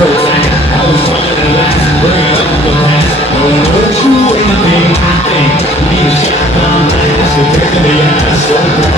What you anything I think, need a shotgun, that's the pick of the ass.